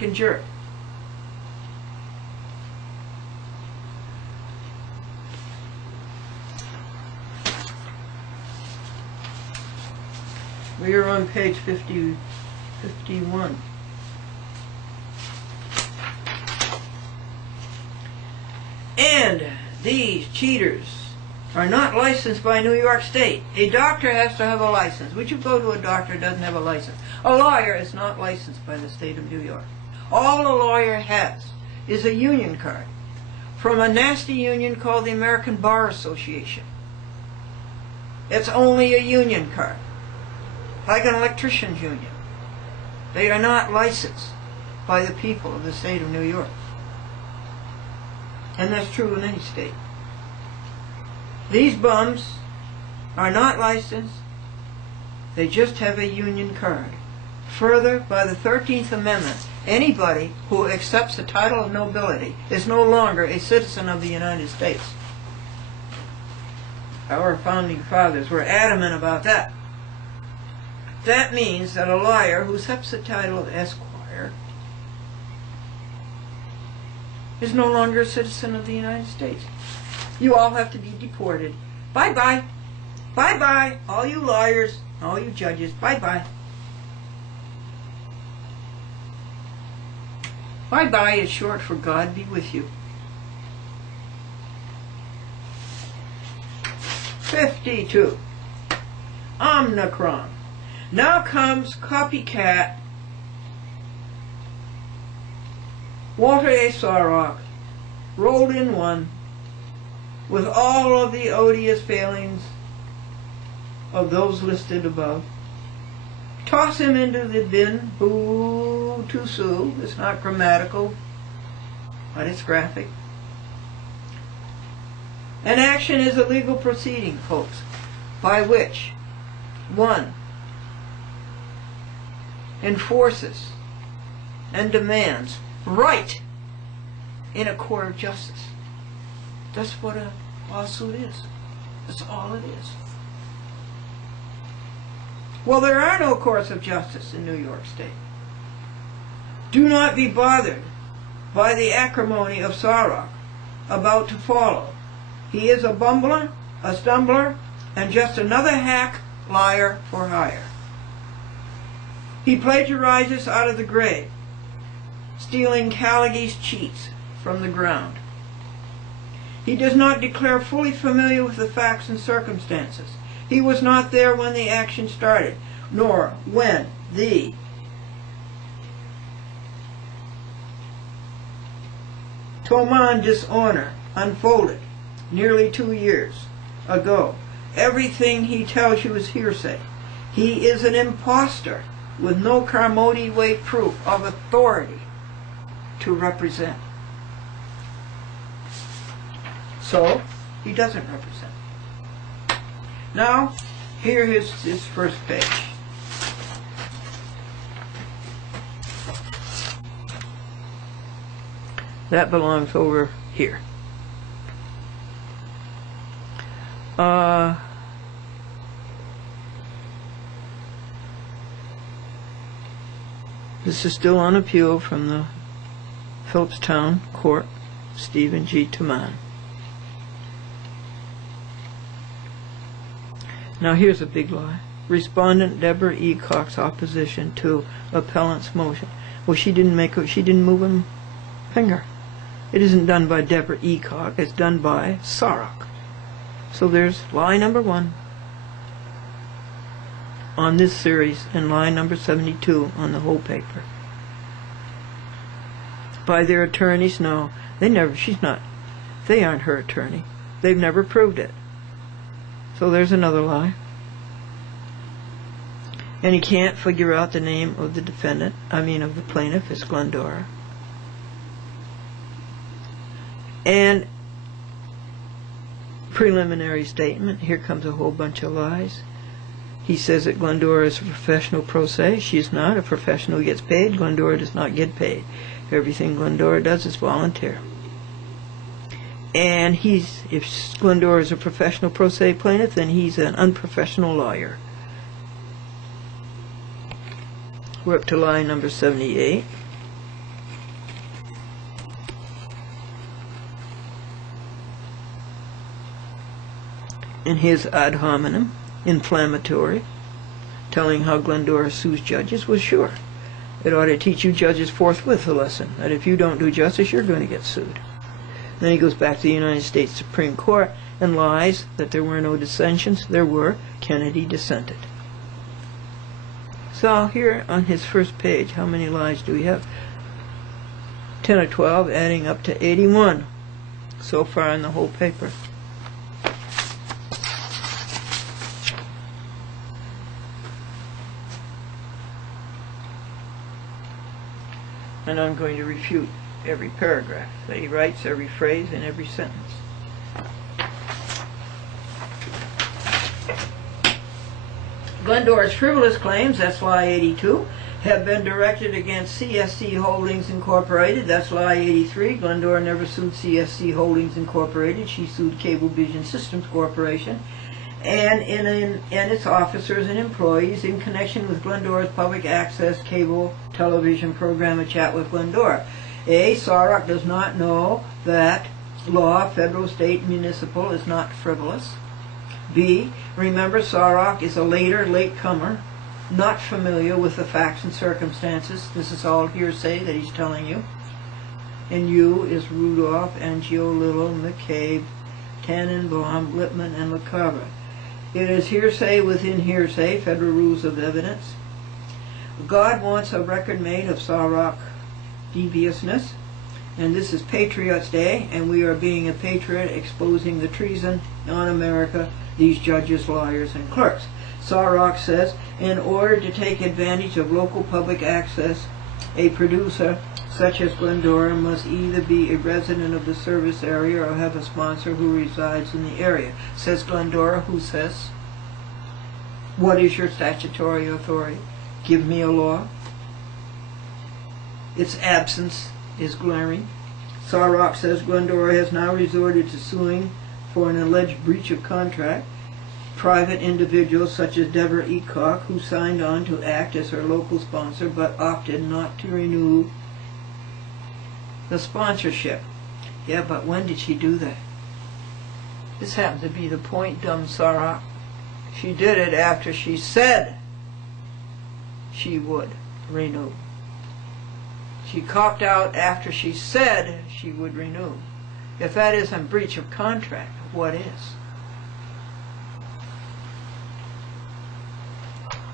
jerk. We are on page 51. And these cheaters are not licensed by New York State. A doctor has to have a license. Would you go to a doctor who doesn't have a license? A lawyer is not licensed by the state of New York. All a lawyer has is a union card from a nasty union called the American Bar Association. It's only a union card, like an electrician's union. They are not licensed by the people of the state of New York. And that's true in any state. These bums are not licensed. They just have a union card. Further, by the 13th Amendment, anybody who accepts the title of nobility is no longer a citizen of the United States. Our founding fathers were adamant about that. That means that a lawyer who accepts the title of Esquire is no longer a citizen of the United States. You all have to be deported. Bye-bye. Bye-bye. All you lawyers, all you judges, bye-bye. Bye-bye is short for God be with you. 52. Omicron. Now comes copycat Walter A. Sarrock, rolled in one, with all of the odious failings of those listed above. Toss him into the bin. Boo to sue. It's not grammatical, but it's graphic. An action is a legal proceeding, folks, by which one enforces and demands right in a court of justice. That's what a lawsuit is. That's all it is. Well, there are no courts of justice in New York State. Do not be bothered by the acrimony of Sarrock about to follow. He is a bumbler, a stumbler, and just another hack liar for hire. He plagiarizes out of the grave, stealing Callaghan's cheats from the ground. He does not declare fully familiar with the facts and circumstances. He was not there when the action started, nor when the Toman dishonor unfolded nearly 2 years ago. Everything he tells you is hearsay. He is an impostor with no Carmody weight proof of authority to represent. So, he doesn't represent. Now, here is his first page. That belongs over here. This is still on appeal from the Phillipstown Court, Stephen G. Toman. Now here's a big lie. Respondent Deborah E. Cox opposition to appellant's motion. Well, she didn't move a finger. It isn't done by Deborah E. Cox. It's done by Sarrock. So there's lie number 1 on this series and lie number 72 on the whole paper. By their attorneys? No, they aren't her attorney. They've never proved it. So there's another lie. And he can't figure out the name of the defendant, of the plaintiff. It's Glendora. And preliminary statement, here comes a whole bunch of lies. He says that Glendora is a professional pro se. She's not. A professional gets paid. Glendora does not get paid. Everything Glendora does is volunteer. And if Glendora is a professional pro se plaintiff, then he's an unprofessional lawyer. We're up to lie number 78. in his ad hominem, inflammatory, telling how Glendora sues judges, well, sure. It ought to teach you judges forthwith a lesson, that if you don't do justice, you're going to get sued. Then he goes back to the United States Supreme Court and lies that there were no dissensions. There were. Kennedy dissented. So here on his first page, how many lies do we have? 10 or 12, adding up to 81 so far in the whole paper. And I'm going to refute every paragraph that he writes, every phrase, and every sentence. Glendora's frivolous claims, that's lie 82, have been directed against CSC Holdings Incorporated, that's lie 83. Glendora never sued CSC Holdings Incorporated, she sued Cablevision Systems Corporation, and its officers and employees in connection with Glendora's public access cable television program, A Chat with Glendora. A, SAROC does not know that law, federal, state, municipal, is not frivolous. B, remember SAROC is a latecomer, not familiar with the facts and circumstances. This is all hearsay that he's telling you. And U is Rudolph, Angio, Little, McCabe, Tannenbaum, Lippmann, and LaCava. It is hearsay within hearsay, federal rules of evidence. God wants a record made of SAROC deviousness, and this is Patriots' Day, and we are being a patriot, exposing the treason on America, these judges, lawyers, and clerks. SAROC says, in order to take advantage of local public access, a producer such as Glendora must either be a resident of the service area or have a sponsor who resides in the area. Says Glendora, who says, what is your statutory authority? Give me a law. Its absence is glaring. SAROC says Glendora has now resorted to suing for an alleged breach of contract private individuals such as Deborah Eacock, who signed on to act as her local sponsor but opted not to renew the sponsorship. Yeah, but when did she do that? This happens to be the point, dumb SAROC. She did it after she said she would renew. She copped out after she said she would renew. If that isn't breach of contract, what is?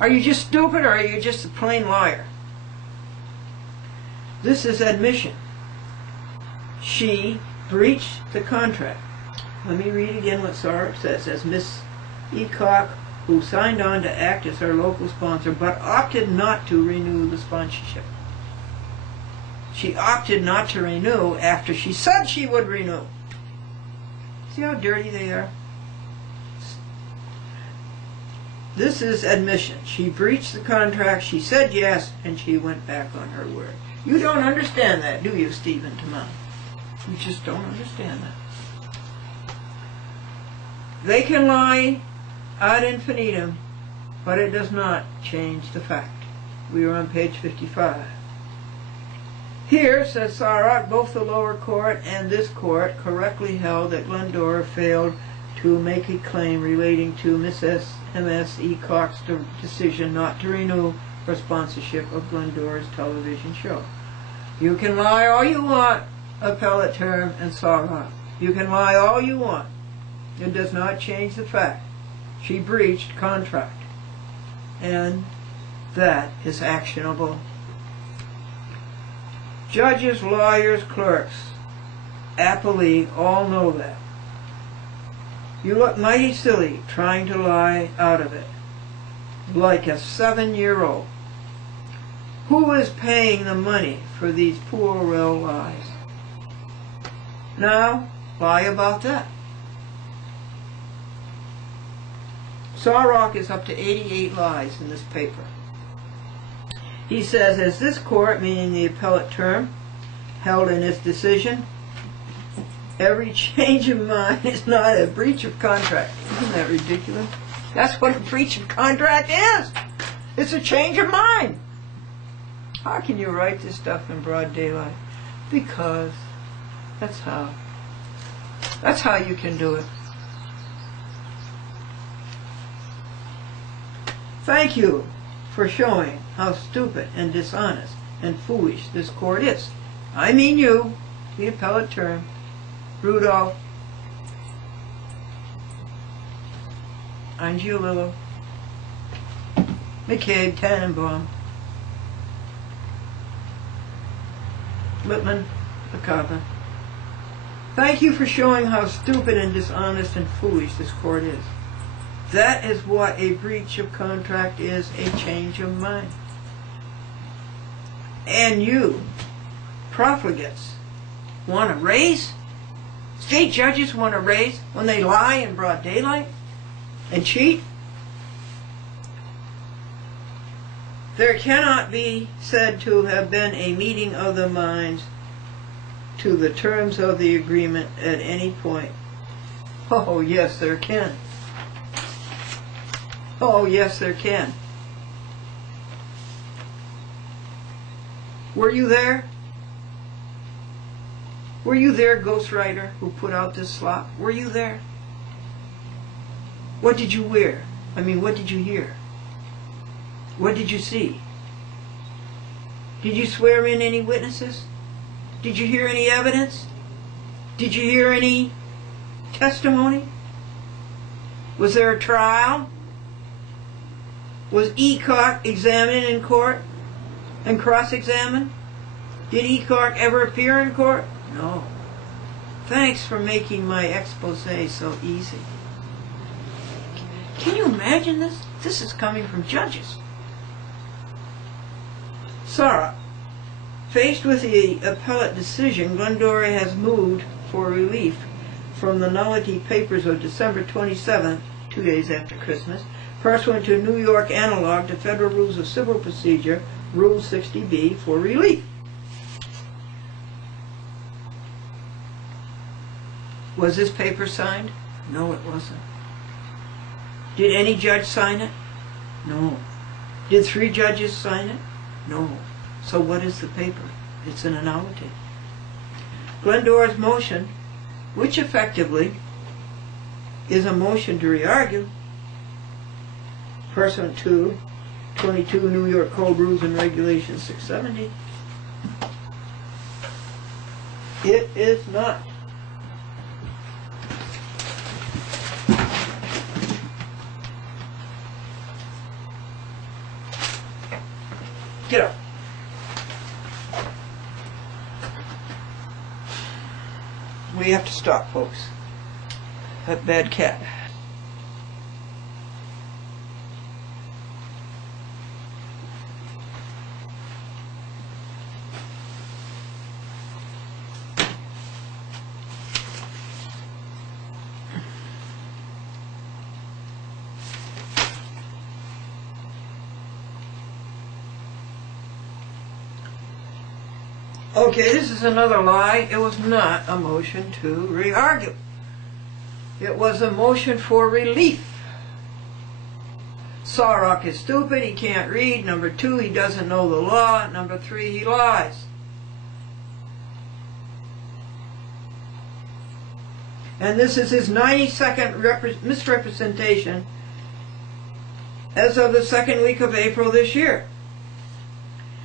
Are you just stupid, or are you just a plain liar? This is admission. She breached the contract. Let me read again what SAROC says. As Miss Eacock, who signed on to act as her local sponsor, but opted not to renew the sponsorship. She opted not to renew after she said she would renew. See how dirty they are? This is admission. She breached the contract, she said yes, and she went back on her word. You don't understand that, do you, Stephen Tamon? You just don't understand that. They can lie ad infinitum, but it does not change the fact. We are on page 55. Here, says SAROC, both the lower court and this court correctly held that Glendora failed to make a claim relating to Mrs. M.S. Eacock's decision not to renew her sponsorship of Glendora's television show. You can lie all you want, Appellate term and SAROC. You can lie all you want. It does not change the fact. She breached contract. And that is actionable. Judges, lawyers, clerks, Appellate all know that. You look mighty silly trying to lie out of it, like a 7-year-old. Who is paying the money for these poor real lies? Now, lie about that. SAROC is up to 88 lies in this paper. He says, as this court, meaning the appellate term, held in its decision, every change of mind is not a breach of contract. Isn't that ridiculous? That's what a breach of contract is. It's a change of mind. How can you write this stuff in broad daylight? Because that's how you can do it. Thank you for showing how stupid and dishonest and foolish this court is. I mean you, the appellate term, Rudolph, Angiolillo, McCabe, Tannenbaum, Lippman, Acaba. Thank you for showing how stupid and dishonest and foolish this court is. That is what a breach of contract is, a change of mind. And you, profligates, want a raise? State judges want a raise when they lie in broad daylight and cheat? There cannot be said to have been a meeting of the minds to the terms of the agreement at any point. Oh, yes, there can. Oh, yes, there can. Were you there? Were you there, ghostwriter, who put out this slop? Were you there? What did you wear? I mean, what did you hear? What did you see? Did you swear in any witnesses? Did you hear any evidence? Did you hear any testimony? Was there a trial? Was Ecock examined in court and cross-examined? Did Ecock ever appear in court? No. Thanks for making my expose so easy. Can you imagine this? This is coming from judges. Sarah, faced with the appellate decision, Glendora has moved for relief from the nullity papers of December 27th, 2 days after Christmas, pursuant to New York analog to Federal Rules of Civil Procedure, Rule 60B, for relief. Was this paper signed? No, it wasn't. Did any judge sign it? No. Did 3 judges sign it? No. So what is the paper? It's an nullity. Glendora's motion, which effectively is a motion to re-argue, pursuant to 22 New York Code Rules and Regulations 670, it is not. Get up. We have to stop, folks. That bad cat. Okay, this is another lie. It was not a motion to re-argue. It was a motion for relief. Sarok is stupid, he can't read. Number 2, he doesn't know the law. Number 3, he lies. And this is his 92nd misrepresentation as of the 2nd week of April this year.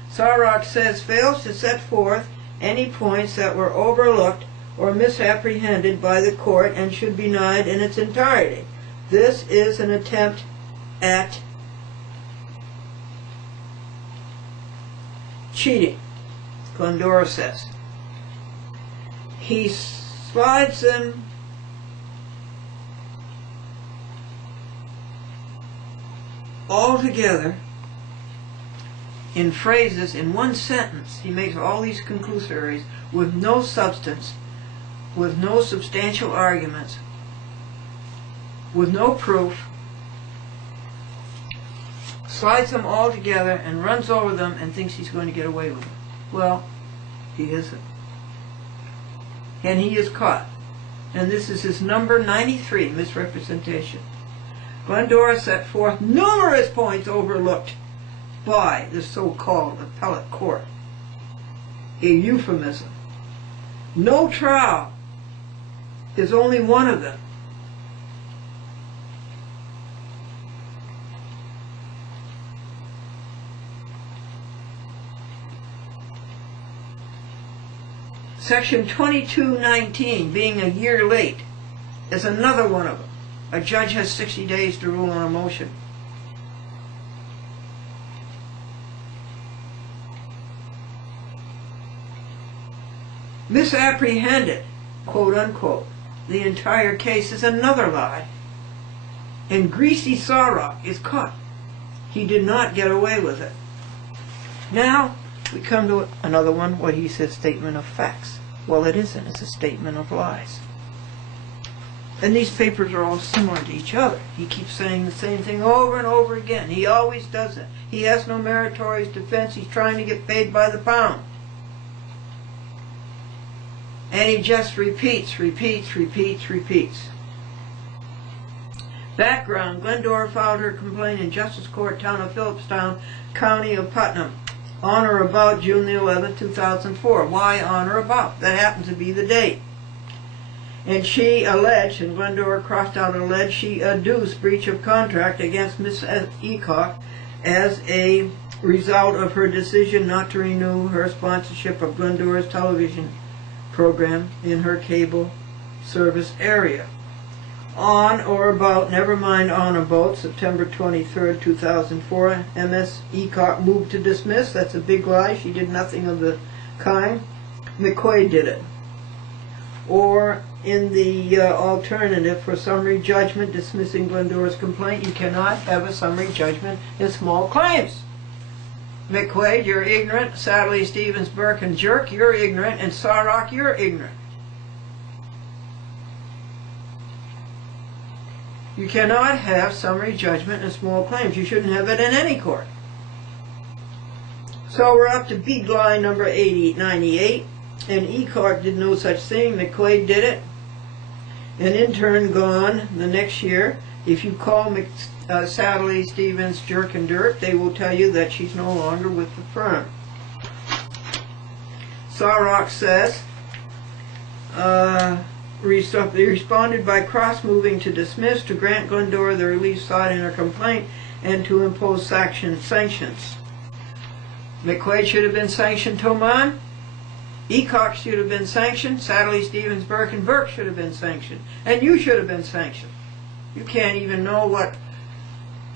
Sarok says fails to set forth any points that were overlooked or misapprehended by the court and should be denied in its entirety. This is an attempt at cheating, Glendora says. He slides them all together in phrases, in one sentence. He makes all these conclusories with no substance, with no substantial arguments, with no proof, slides them all together and runs over them and thinks he's going to get away with it. Well, he isn't. And he is caught. And this is his number 93 misrepresentation. Glendora set forth numerous points overlooked by the so-called appellate court. A euphemism. No trial is only one of them. Section 2219, being a year late, is another one of them. A judge has 60 days to rule on a motion. Misapprehended, quote unquote, the entire case is another lie. And Greasy Sawrock is caught. He did not get away with it. Now we come to another one, what he says, statement of facts. Well, it isn't. It's a statement of lies. And these papers are all similar to each other. He keeps saying the same thing over and over again. He always does it. He has no meritorious defense. He's trying to get paid by the pound. And he just repeats. Background: Glendora filed her complaint in Justice Court, Town of Phillipstown, County of Putnam, on or about June the 11th, 2004. Why on or about? That happens to be the date. And she alleged, and Glendora crossed out alleged, she adduced breach of contract against Miss Eacock as a result of her decision not to renew her sponsorship of Glendora's television program in her cable service area. On or about, never mind on or about, September 23rd, 2004, Ms. Eacock moved to dismiss. That's a big lie. She did nothing of the kind. McQuaid did it. Or in the alternative, for summary judgment dismissing Glendora's complaint, you cannot have a summary judgment in small claims. McQuaid, you're ignorant. Sadly, Stevens, Burke, and Jerk, you're ignorant. And Sawrock, you're ignorant. You cannot have summary judgment in small claims. You shouldn't have it in any court. So we're up to big lie number 98. And Eacock did no such thing. McQuaid did it. An intern gone the next year. If you call Sadly, Stevens, Jerk, and Dirk, they will tell you that she's no longer with the firm. Sawrock says, they responded by cross-moving to dismiss, to grant Glendora the relief sought in her complaint, and to impose sanctions. McQuaid should have been sanctioned, Toman. Eacock should have been sanctioned. Sadly, Stevens, Burke, and Burke should have been sanctioned. And you should have been sanctioned. You can't even know what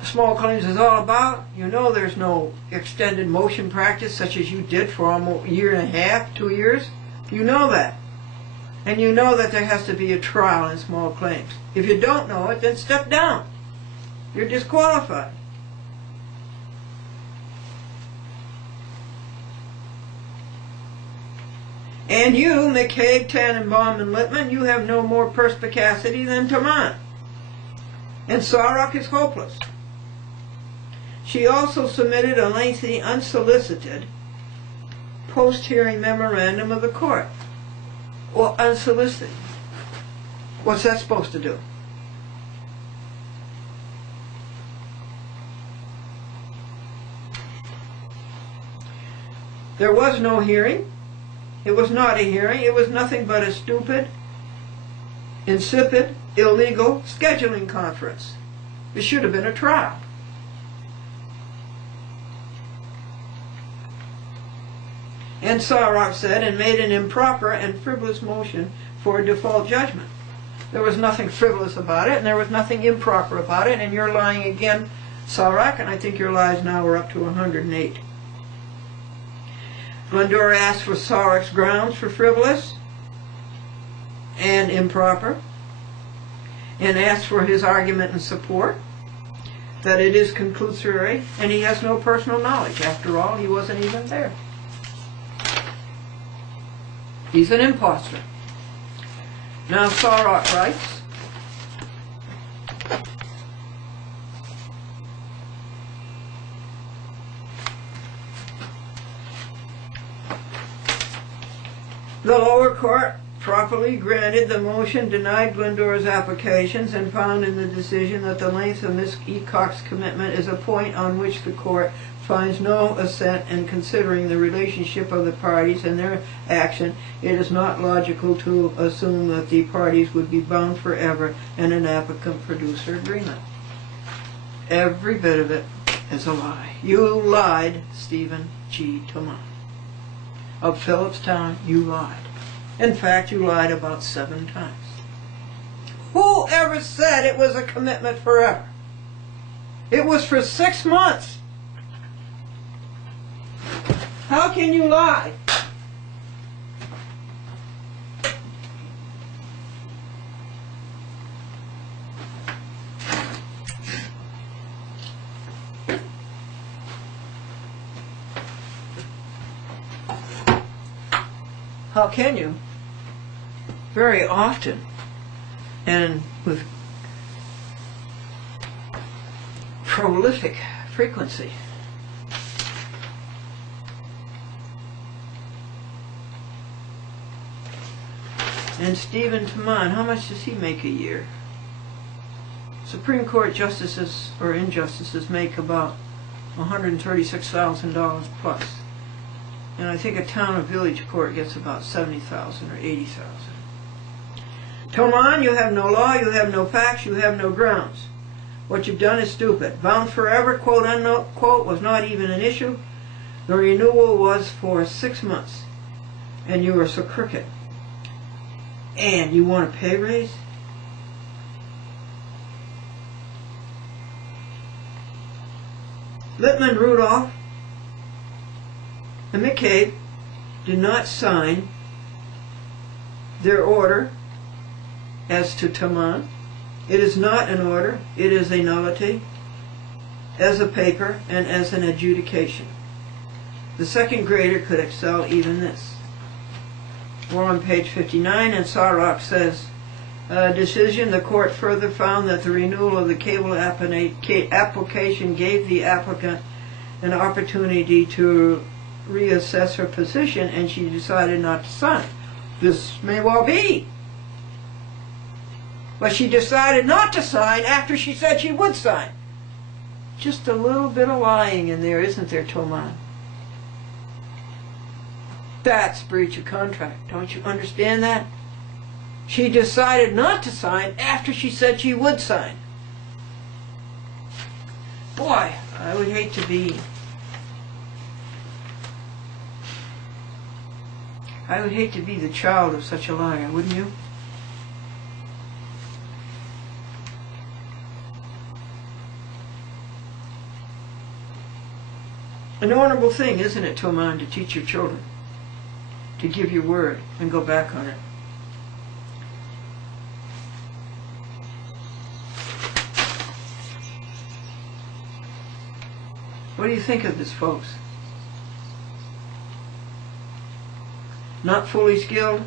small claims is all about. You know there's no extended motion practice such as you did for almost a year and a half, 2 years. You know that. And you know that there has to be a trial in small claims. If you don't know it, then step down. You're disqualified. And you, McCabe, Tannenbaum, and Littman, you have no more perspicacity than Taman. And Sawrock is hopeless. She also submitted a lengthy, unsolicited, post-hearing memorandum of the court. Well, unsolicited. What's that supposed to do? There was no hearing. It was not a hearing. It was nothing but a stupid, insipid, illegal scheduling conference. It should have been a trial. And Sawrock said, and made an improper and frivolous motion for a default judgment. There was nothing frivolous about it, and there was nothing improper about it, and you're lying again, Sawrock, and I think your lies now are up to 108. Glendora asked for Sawrock's grounds for frivolous and improper, and asked for his argument and support, that it is conclusory, and he has no personal knowledge. After all, he wasn't even there. He's an imposter. Now Sawrock writes, the lower court properly granted the motion, denied Glendora's applications, and found in the decision that the length of Miss Eacock's commitment is a point on which the court finds no assent, and considering the relationship of the parties and their action, it is not logical to assume that the parties would be bound forever in an applicant-producer agreement. Every bit of it is a lie. You lied, Stephen G. Toman. Of Phillipstown, you lied. In fact, you lied about 7 times. Who ever said it was a commitment forever? It was for 6 months. How can you lie? How can you? Very often, and with prolific frequency. And Stephen Taman, how much does he make a year? Supreme Court justices or injustices make about $136,000 plus. And I think a town or village court gets about $70,000 or $80,000. Taman, you have no law, you have no facts, you have no grounds. What you've done is stupid. Bound forever, quote unquote, was not even an issue. The renewal was for 6 months. And you were so crooked. And you want a pay raise? Lippman, Rudolph, and McCabe did not sign their order as to Taman. It is not an order, it is a nullity, as a paper and as an adjudication. The second grader could excel even this. We're on page 59, and Sarok says, decision, the court further found that the renewal of the cable application gave the applicant an opportunity to reassess her position, and she decided not to sign. This may well be. But she decided not to sign after she said she would sign. Just a little bit of lying in there, isn't there, Toman? That's breach of contract. Don't you understand that? She decided not to sign after she said she would sign. Boy, I would hate to be... the child of such a liar, wouldn't you? An honorable thing, isn't it, Toman, to teach your children, to give your word and go back on it. What do you think of this, folks? Not fully skilled,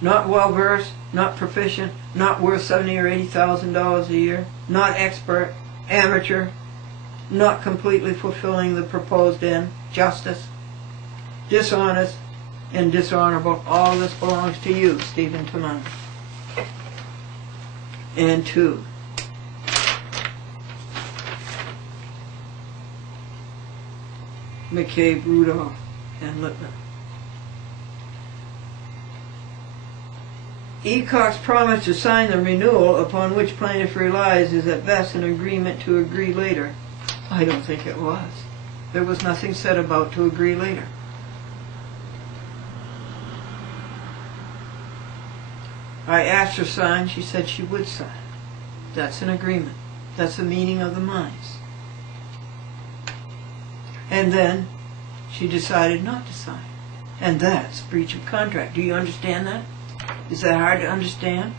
not well versed, not proficient, not worth $70,000 or $80,000 a year, not expert, amateur, not completely fulfilling the proposed end, justice, dishonest, and dishonorable. All this belongs to you, Stephen Taman. And to McCabe, Rudolph, and Lippman. Ecox promised to sign the renewal upon which plaintiff relies is at best an agreement to agree later. I don't think it was. There was nothing said about to agree later. I asked her to sign, she said she would sign. That's an agreement. That's the meaning of the minds. And then she decided not to sign. And that's breach of contract. Do you understand that? Is that hard to understand?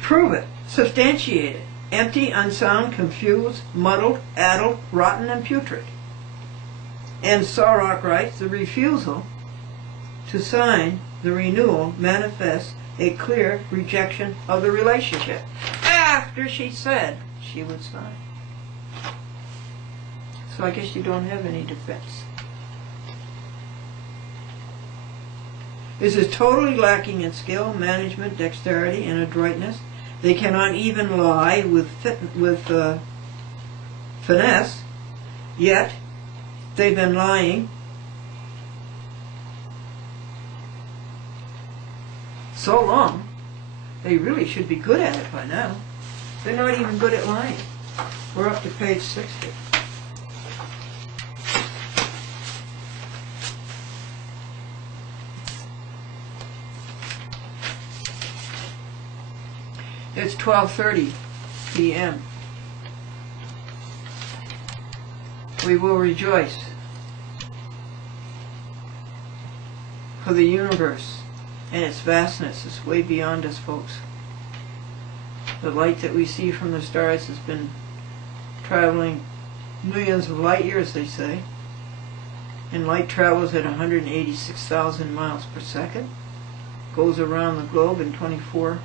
Prove it. Substantiate it. Empty, unsound, confused, muddled, addled, rotten, and putrid. And Sarok writes, the refusal to sign the renewal manifests a clear rejection of the relationship after she said she would sign. So I guess you don't have any defense. This is totally lacking in skill, management, dexterity, and adroitness. They cannot even lie with finesse, yet they've been lying so long, they really should be good at it by now. They're not even good at lying. We're up to page 60. It's 12:30 p.m. We will rejoice, for the universe and its vastness is way beyond us, folks. The light that we see from the stars has been traveling millions of light years, they say, and light travels at 186,000 miles per second, goes around the globe in 24